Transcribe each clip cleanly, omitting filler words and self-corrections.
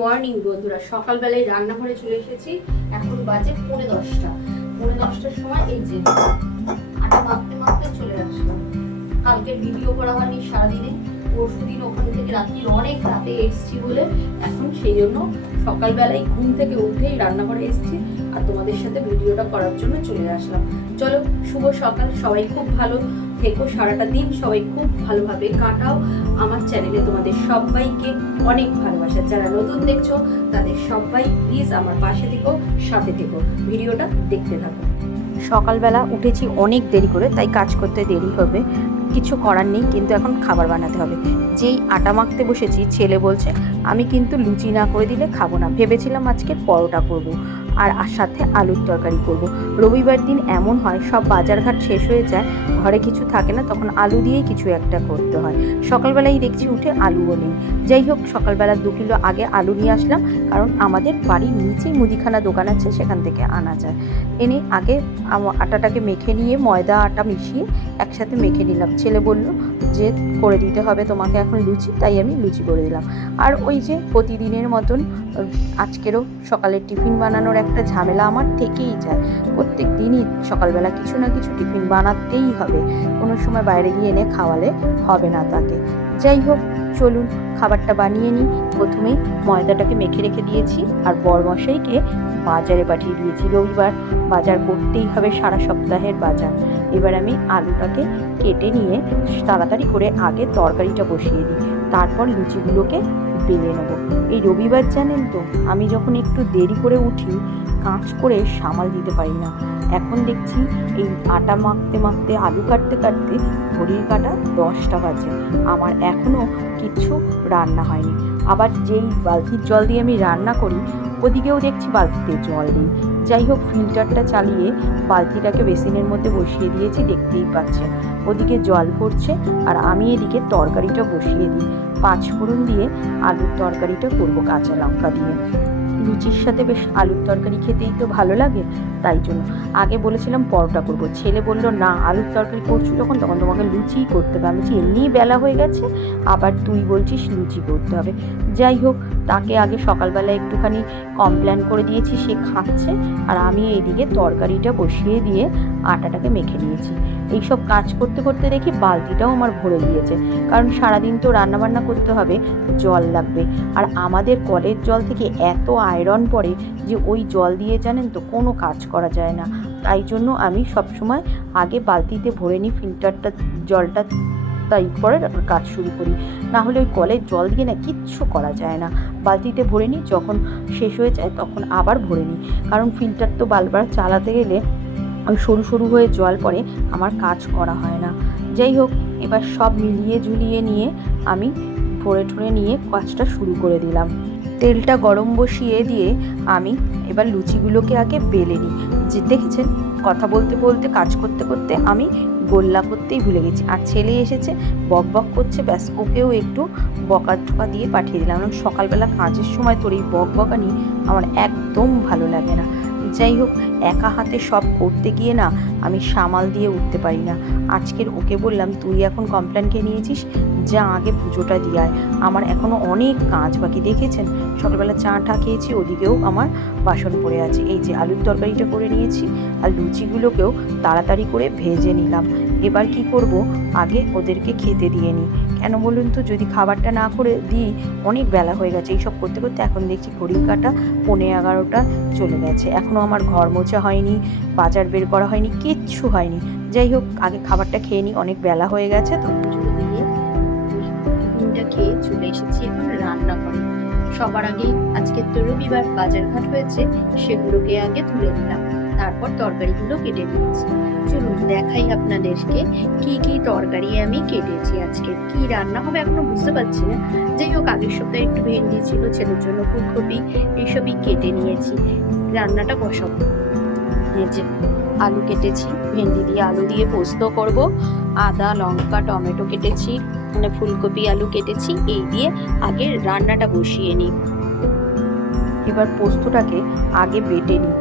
Morning বন্ধুরা, সকালবেলায় রান্নাঘরে চলে এসেছি। এখন বাজে 10:45। 10:45টার সময় এই যে আটা মাখতে মাখতে চলে আসলাম। কালকে ভিডিও করা হয়নি সারাদিনে, পরশুদিন ওখান থেকে অনেক রাতে এসছি বলে এখন সেই জন্য সকালবেলায় ঘুম থেকে উঠেই রান্নাঘরে এসছি আর তোমাদের সাথে ভিডিওটা করার জন্য চলে আসলাম। চলো, শুভ সকাল। সবাই খুব ভালো থেকো, সারাটা দিন সবাই খুব ভালোভাবে কাটাও। আমার চ্যানেলে তোমাদের সবাইকে অনেক ভালোবাসা। যারা নতুন দেখছো তাদের সবাই প্লিজ আমার পাশে থেকো, সাথে থেকো, ভিডিওটা দেখতে থাকো। সকালবেলা উঠেছি অনেক দেরি করে, তাই কাজ করতে দেরি হবে, কিছু করার নেই। কিন্তু এখন খাবার বানাতে হবে। যেই আটা মাখতে বসেছি, ছেলে বলছে আমি কিন্তু লুচি না করে দিলে খাবো না। ভেবেছিলাম আজকে পরোটা করব আর সাথে আলুর তরকারি করব। রবিবার দিন এমন হয়, সব বাজারঘাট শেষ হয়ে যায়, ঘরে কিছু থাকে না, তখন আলু দিয়েই কিছু একটা করতে হয়। সকালবেলায় দেখছি উঠে আলুও নেই। যাই হোক, সকালবেলা 2 কিলো আগে আলু নিয়ে আসলাম, কারণ আমাদের বাড়ির নিচেই মুদিখানা দোকান আছে, সেখান থেকে আনা যায়। এনে আগে আটাটাকে মেখে নিয়ে, ময়দা আটা মিশিয়ে একসাথে মেখে নিলাম। ছেলে বলল যে করে দিতে হবে তোমাকে এখন লুচি, তাই আমি লুচি করে দিলাম। আর ওই যে প্রতিদিনের মতন আজকেরও সকালের টিফিন বানানোর একটা ঝামেলা আমার থেকেই যায়। প্রত্যেক দিনই সকালবেলা কিছু না কিছু টিফিন বানাতেই হবে, কোনো সময় বাইরে গিয়ে এনে খাওয়ালে হবে না তাকে। যাই হোক, চলুন খাবারটা বানিয়ে নিই। প্রথমেই ময়দাটাকে মেখে রেখে দিয়েছি আর বরমশাইকে বাজারে পাঠিয়ে দিয়েছি। রবিবার বাজার করতেই হবে, সারা সপ্তাহের বাজার। এবার আমি আলুটাকে কেটে নিয়ে তাড়াতাড়ি করে আগে তরকারিটা বসিয়ে দিই, তারপর লুচিগুলোকে বেলে নেব। এই রবিবার জানেন তো, আমি যখন একটু দেরি করে উঠি, কাজ করে সামাল দিতে পারি না। এখন দেখছি এই আটা মাখতে মাখতে, আলু কাটতে কাটতে ঘড়ির কাঁটা 10টা বাজে, আমার এখনও কিচ্ছু রান্না হয়নি। আবার যেই বালতির জল দিয়ে আমি রান্না করি, ওদিকেও দেখছি বালতিতে জল নেই। যাই হোক, ফিল্টারটা চালিয়ে বালতিটাকে বেসিনের মধ্যে বসিয়ে দিয়েছি, দেখতেই পাচ্ছেন। ওদিকে জল পড়ছে আর আমি এদিকে তরকারিটা বসিয়ে দিই। 5 ফোড়ন দিয়ে আলুর তরকারিটা করবো কাঁচা লঙ্কা দিয়ে। লুচির সাথে বেশ আলুর তরকারি খেতেই তো ভালো লাগে, তাই জন্য আগে বলেছিলাম পরোটা করব। ছেলে বলল না, আলুর তরকারি করছো যখন তখন তোমাকে লুচিই করতে হবে। আমি বলছি এমনিই বেলা হয়ে গেছে, আবার তুই বলছিস লুচি করতে হবে। যাই হোক, তাকে আগে সকালবেলা একটুখানি কমপ্লেন করে দিয়েছি, সে খাচ্ছে। আর আমি এইদিকে তরকারিটা বসিয়ে দিয়ে আটাটাকে মেখে নিয়েছি। এইসব কাজ করতে করতে দেখি বালতিটাও আমার ভরে গিয়েছে, কারণ সারাদিন তো রান্নাবান্না করতে হবে, জল লাগবে। আর আমাদের কলের জল থেকে এত আয়রন পড়ে যে ওই জল দিয়ে জানেন তো কোনো কাজ করা যায় না। তাই জন্য আমি সবসময় আগে বালতিতে ভরে নিই ফিল্টারটা জলটা, তারপরে কাজ শুরু করি। না হলে ওই কলের জল দিয়ে না কিচ্ছু করা যায় না। বালতিতে ভরে নিই, যখন শেষ হয়ে যায় তখন আবার ভরে নিই, কারণ ফিল্টার তো বারবার চালাতে গেলে ওই সরু সরু হয়ে জল পড়ে, আমার কাজ করা হয় না। যাই হোক, এবার সব মিলিয়ে ঝুলিয়ে নিয়ে আমি ভরে ঠরে নিয়ে কাজটা শুরু করে দিলাম। তেলটা গরম বসিয়ে দিয়ে আমি এবার লুচিগুলোকে আগে বেলে নিই। যে দেখেছেন, কথা বলতে বলতে কাজ করতে করতে আমি গোল্লা করতেই ভুলে গেছি। আর ছেলে এসেছে, বক বক করছে, ব্যাস ওকেও একটু বকা ঠকা দিয়ে পাঠিয়ে দিলাম। কারণ সকালবেলা কাজের সময় তোর এই বক বকানি আমার একদম ভালো লাগে না। যাই হোক, একা হাতে সব করতে গিয়ে না আমি সামাল দিয়ে উঠতে পারি না। আজকের ওকে বললাম তুই এখন কমপ্লেন খেয়ে নিয়েছিস, যা আগে পুজোটা দিয়ে আয়, আমার এখনও অনেক কাজ বাকি। দেখেছেন, সকালবেলা চা টা খেয়েছি, ওদিকেও আমার বাসন পড়ে আছে। এই যে আলুর তরকারিটা করে নিয়েছি আর লুচিগুলোকেও তাড়াতাড়ি করে ভেজে নিলাম। এবার কি করব, আগে ওদেরকে খেতে দিয়ে নিই। কেন বলুন তো, যদি খাবারটা না করে দিই, অনেক বেলা হয়ে গেছে। এইসব করতে করতে এখন দেখছি ঘড়ির কাঁটা 11:30 চলে গেছে। এখনও আমার ঘর মোছা হয়নি, বাজার বের করা হয়নি, কিচ্ছু হয়নি। যাই হোক, আগে খাবারটা খেয়ে নিই, অনেক বেলা হয়ে গেছে। তো পুজো দিয়ে টিফিনটা খেয়ে চলে এসেছি এখন রান্না করে। সবার আগে আজকে তো রবিবার বাজারঘাট হয়েছে, সেগুলোকে আগে তুলে নিলাম, তারপর তরকারিগুলো কেটে নিয়েছি। চলুন দেখাই আপনাদেরকে কি কি তরকারি আমি কেটেছি। আজকে কি রান্না হবে এখনো বুঝতে পারছি না। যাই হোক, আগের সপ্তাহে একটু ভেন্ডি ছিল, ছেলের জন্য ফুলকপি, এইসবই কেটে নিয়েছি। রান্নাটা বসাবো। এই যে আলু কেটেছি, ভেন্ডি দিয়ে আলু দিয়ে পোস্ত করব। আদা লঙ্কা টমেটো কেটেছি, মানে ফুলকপি আলু কেটেছি, এই দিয়ে আগে রান্নাটা বসিয়ে নিই। এবার পোস্তটাকে আগে বেটে নিই।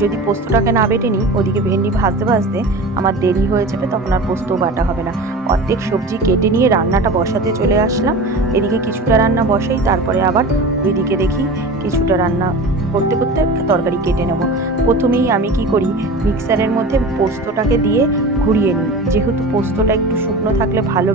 যদি পোস্তটাকে না বেটে নিই, ওদিকে ভেন্ডি ভাজতে ভাজতে আমার দেরি হয়ে যাবে, তখন আর পোস্ত বাটা হবে না। অর্ধেক সবজি কেটে নিয়ে রান্নাটা বসাতে চলে আসলাম। এদিকে কিছুটা রান্না বসাই, তারপরে আবার ওইদিকে দেখি কিছুটা রান্না করতে করতে তরকারি কেটে নেব। প্রথমেই আমি কি করি, মিক্সারের মধ্যে পোস্তটাকে দিয়ে ঘুরিয়ে নিই। যেহেতু পোস্তটা একটু শুকনো থাকলে ভালো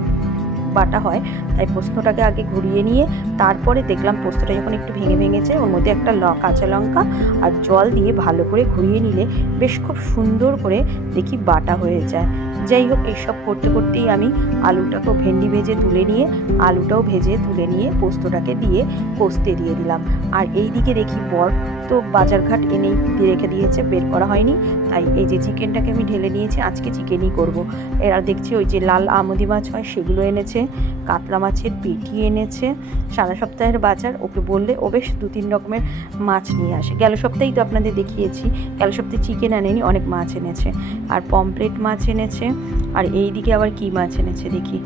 বাটা হয়, তাই পোস্তটাকে আগে ঘুরিয়ে নিয়ে তারপরে দেখলাম পোস্তটা যখন একটু ভেঙে ভেঙেছে, ওর মধ্যে একটা কাঁচা লঙ্কা আর জল দিয়ে ভালো করে ঘুরিয়ে নিলে বেশ খুব সুন্দর করে দেখি বাটা হয়ে যায়। যাই হোক, এইসব করতে করতেই আমি আলুটাকেও ভেন্ডি ভেজে তুলে নিয়ে আলুটাও ভেজে তুলে নিয়ে পোস্তটাকে দিয়ে কষতে দিয়ে দিলাম। আর এই দিকে দেখি বর তো বাজারঘাট এনেই রেখে দিয়েছে, বের করা হয়নি, তাই এই যে চিকেনটাকে আমি ঢেলে নিয়েছি, আজকে চিকেনই করব। এরা দেখছি ওই যে লাল আমুদি মাছ হয় সেগুলো এনেছে, কাতলা মাছের পেটি এনেছে, সারা সপ্তাহের বাজার। ওকে বললে ও বেশ 2-3 রকমের মাছ নিয়ে আসে। গেল সপ্তাহেই তো আপনাদের দেখিয়েছি, গেল সপ্তাহে চিকেন আনেনি, অনেক মাছ এনেছে। আর পমফ্রেট মাছ এনেছে। আর এই দিকে আবার কী মাছ এনেছে দেখি,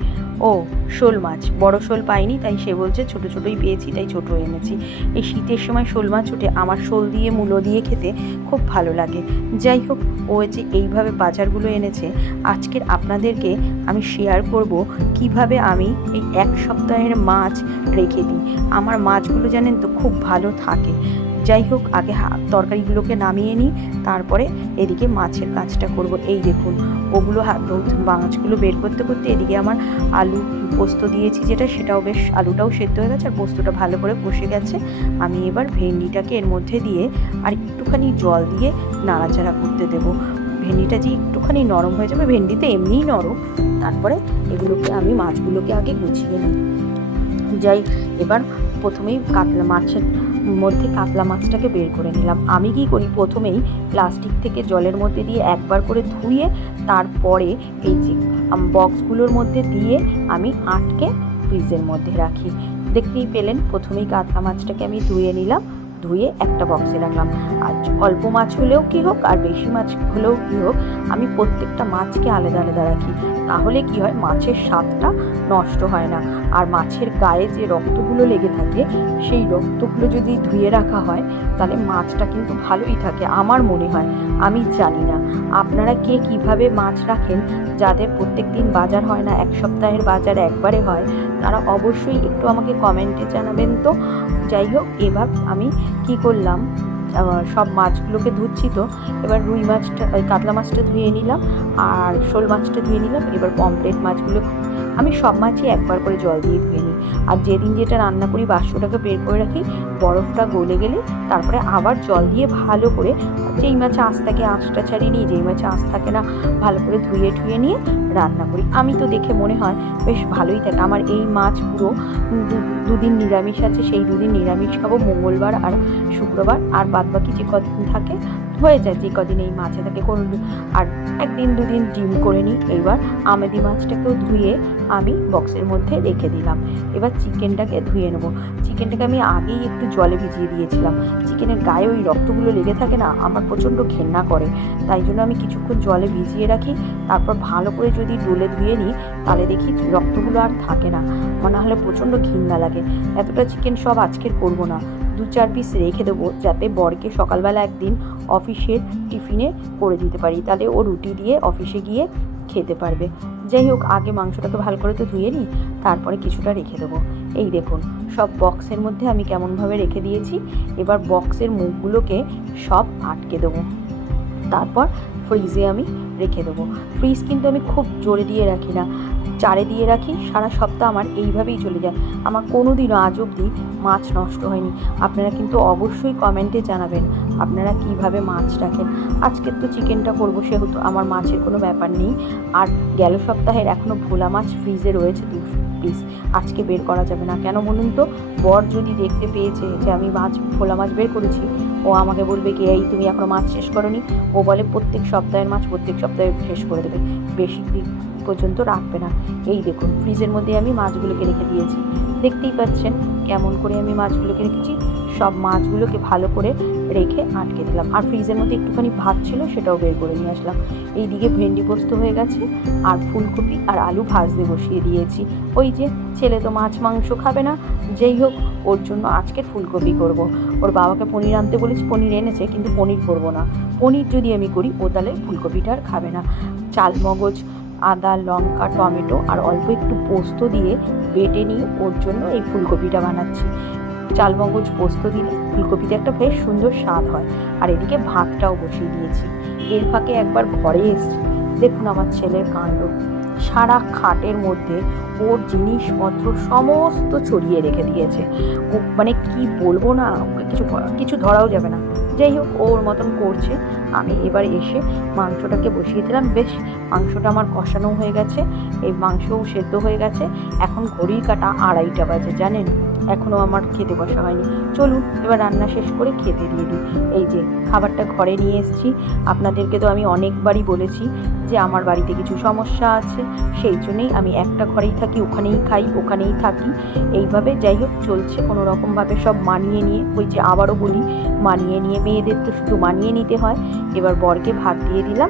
ও শোল মাছ, বড় শোল পাইনি, তাই সে বলছে ছোটো ছোটোই পেয়েছি, তাই ছোটো এনেছি। এই শীতের সময় শোল মাছ ওঠে, আমার শোল দিয়ে মূলো দিয়ে খেতে খুব ভালো লাগে। যাই হোক, ও যে এইভাবে বাজারগুলো এনেছে, আজকের আপনাদেরকে আমি শেয়ার করব কিভাবে আমি এই 1 সপ্তাহের মাছ রেখে দিই। আমার মাছগুলো জানেন তো খুব ভালো থাকে। যাই হোক, আগে তরকারিগুলোকে নামিয়ে নিই, তারপরে এদিকে মাছের কাজটা করব। এই দেখুন, ওগুলো মাছগুলো বের করতে করতে এদিকে আমার আলু পোস্ত দিয়েছি যেটা, সেটাও বেশ, আলুটাও সেদ্ধ হয়ে গেছে আর পোস্তটা ভালো করে কষে গেছে। আমি এবার ভেন্ডিটাকে এর মধ্যে দিয়ে আর একটুখানি জল দিয়ে নাড়াচাড়া করতে দেবো। ভেন্ডিটা যে একটুখানি নরম হয়ে যাবে, ভেন্ডিতে এমনিই নরম, তারপরে এগুলোকে আমি মাছগুলোকে আগে গুছিয়ে নিই। যাই, এবার প্রথমেই কাতলা মাছের মধ্যে কাতলা মাছটাকে বের করে নিলাম। আমি কি করি, প্রথমেই প্লাস্টিক থেকে জলের মধ্যে দিয়ে একবার করে ধুয়ে তারপরে এই যে বক্সগুলোর মধ্যে দিয়ে আমি আটকে ফ্রিজের মধ্যে রাখি। দেখতেই পেলেন, প্রথমেই কাতলা মাছটাকে আমি ধুয়ে নিলাম, ধুয়ে একটা বক্সে রাখলাম। আর অল্প মাছ হলেও কী হোক আর বেশি মাছ হলেও কী হোক, আমি প্রত্যেকটা মাছকে আলাদা আলাদা রাখি। তাহলে কি হয়, মাছের স্বাদটা নষ্ট হয় না। আর মাছের গায়ে যে রক্তগুলো লেগে থাকে, সেই রক্তগুলো যদি ধুয়ে রাখা হয় তাহলে মাছটা কিন্তু ভালোই থাকে আমার মনে হয়। আমি জানি না আপনারা কে কিভাবে মাছ রাখেন, যাদের প্রত্যেক দিন বাজার হয় না, 1 সপ্তাহের বাজার একবারে হয়, তারা অবশ্যই একটু আমাকে কমেন্টে জানাবেন তো। যাই হোক, এবার আমি কি করলাম, সব মাছগুলোকে ধুচ্ছি, তো এবার রুই মাছটা, কাতলা মাছটা ধুয়ে নিলাম আর শোল মাছটা ধুয়ে নিলাম। এবার পমফ্রেট মাছগুলো আমি সব মাছই একবার করে জল দিয়ে ধুয়ে নিই। আর যেদিন যেটা রান্না করি বাষ্পটাকে বের করে রাখি, বরফটা গলে গেলে তারপরে আবার জল দিয়ে ভালো করে, যেই মাছে আঁশ থাকে আঁশটা ছাড়িয়ে নিই, যেই মাছে আঁশ থাকে না ভালো করে ধুয়ে ঠুয়ে নিয়ে রান্না করি। আমি তো দেখে মনে হয় বেশ ভালোই থাকে। আমার এই মাছ পুরো 2 দিন নিরামিষ আছে, সেই 2 দিন নিরামিষ খাবো, মঙ্গলবার আর শুক্রবার, আর বাদবাকি যে কদিন থাকে হয়ে যায়, যে কদিন এই মাছে থাকে করুন। আর 1 দিন 2 দিন ডিম করে নিই। এবার আমদি মাছটাকেও ধুয়ে আমি বক্সের মধ্যে রেখে দিলাম। এবার চিকেনটাকে ধুয়ে নেবো। চিকেনটাকে আমি আগেই একটু জলে ভিজিয়ে দিয়েছিলাম। চিকেনের গায়ে ওই রক্তগুলো লেগে থাকে না, আমার প্রচণ্ড ঘেন্না করে, তাই জন্য আমি কিছুক্ষণ জলে ভিজিয়ে রাখি। তারপর ভালো করে যদি ডোলে ধুয়ে নিই তাহলে দেখি রক্তগুলো আর থাকে না, মনে হলে প্রচণ্ড ঘৃণা লাগে। এতটা চিকেন সব আজকের করবো না, 2-4 পিস রেখে দেবো, যাতে বরকে সকালবেলা একদিন অফিসের টিফিনে করে দিতে পারি, তাহলে ও রুটি দিয়ে অফিসে গিয়ে খেতে পারবে। যাই হোক, আগে মাংসটাকে ভালো করে তো ধুয়ে নিই, তারপরে কিছুটা রেখে দেবো। এই দেখুন, সব বক্সের মধ্যে আমি কেমনভাবে রেখে দিয়েছি। এবার বক্সের মুখগুলোকে সব আটকে দেবো, তারপর ফ্রিজে আমি রেখে দেবো। ফ্রিজ কিন্তু আমি খুব জোরে দিয়ে রাখি না, 4-এ দিয়ে রাখি। সারা সপ্তাহ আমার এইভাবেই চলে যায়, আমার কোনো দিনও আজ অবধি মাছ নষ্ট হয়নি। আপনারা কিন্তু অবশ্যই কমেন্টে জানাবেন আপনারা কিভাবে মাছ রাখেন। আজকের তো চিকেনটা করবো, সেহেতু আমার মাছের কোনো ব্যাপার নেই। আর গেল সপ্তাহের এখনও ভোলা মাছ ফ্রিজে রয়েছে 2 পিস, আজকে বের করা যাবে না। কেন বলুন তো, বর যদি দেখতে পেয়েছে যে আমি ভোলা মাছ বের করেছি, ও আমাকে বলবে কি, এই তুমি এখনও মাছ শেষ করোনি। ও বলে প্রত্যেক সপ্তাহের মাছ প্রত্যেক সপ্তাহে শেষ করে দেবে, বেশি দিন পর্যন্ত রাখবে না। এই দেখুন, ফ্রিজের মধ্যে আমি মাছগুলোকে রেখে দিয়েছি, দেখতেই পাচ্ছেন কেমন করে আমি মাছগুলোকে রেখেছি। সব মাছগুলোকে ভালো করে রেখে আটকে দিলাম। আর ফ্রিজের মধ্যে একটুখানি ভাত ছিল, সেটাও বের করে নিয়ে আসলাম। এইদিকে ভেন্ডি পোস্ত হয়ে গেছে, আর ফুলকপি আর আলু ভাজতে বসিয়ে দিয়েছি। ওই যে ছেলে তো মাছ মাংস খাবে না, যেই হোক ওর জন্য আজকে ফুলকপি করব। ওর বাবাকে পনির আনতে বলেছি, পনির এনেছে, কিন্তু পনির করব না। পনির যদি আমি করি ও তাহলে ফুলকপিটা আর খাবে না। চাল মগজ আদা, লঙ্কা, টমেটো আর অল্প একটু পোস্ত দিয়ে বেটে নিয়ে ওর জন্য এই ফুলকপিটা বানাচ্ছি। চালমগজ পোস্ত দিলে ফুলকপিতে একটা বেশ সুন্দর স্বাদ হয়। আর এদিকে ভাতটাও বসিয়ে দিয়েছি। এর ফাঁকে একবার ঘরে এসছি, দেখুন আমার ছেলের কাণ্ড। সারা খাটের মধ্যে ওর জিনিসপত্র সমস্ত ছড়িয়ে রেখে দিয়েছে। ও মানে কি বলবো না, ওকে কিছু ধরাও যাবে না। যাই হোক, ওর মতন করছে। আমি এবার এসে মাংসটাকে বসিয়ে দিলাম। বেশ মাংসটা আমার কষানো হয়ে গেছে, এই মাংসও সেদ্ধ হয়ে গেছে। এখন ঘড়ির কাঁটা 2:30 বাজে, জানেন, এখনও আমার খেতে বসা হয়নি। চলুন এবার রান্না শেষ করে খেতে দিয়ে দিই। এই যে খাবারটা ঘরে নিয়ে এসেছি। আপনাদেরকে তো আমি অনেকবারই বলেছি যে আমার বাড়িতে কিছু সমস্যা আছে, সেই জন্যেই আমি একটা ঘরেই থাকি, ওখানেই খাই, ওখানেই থাকি। এইভাবে যাই হোক চলছে কোনো রকমভাবে সব মানিয়ে নিয়ে। ওই যে আবারও বলি, মানিয়ে নিয়ে, মেয়েদের তো শুধু মানিয়ে নিতে হয়। এবার বরকে ভাত দিয়ে দিলাম।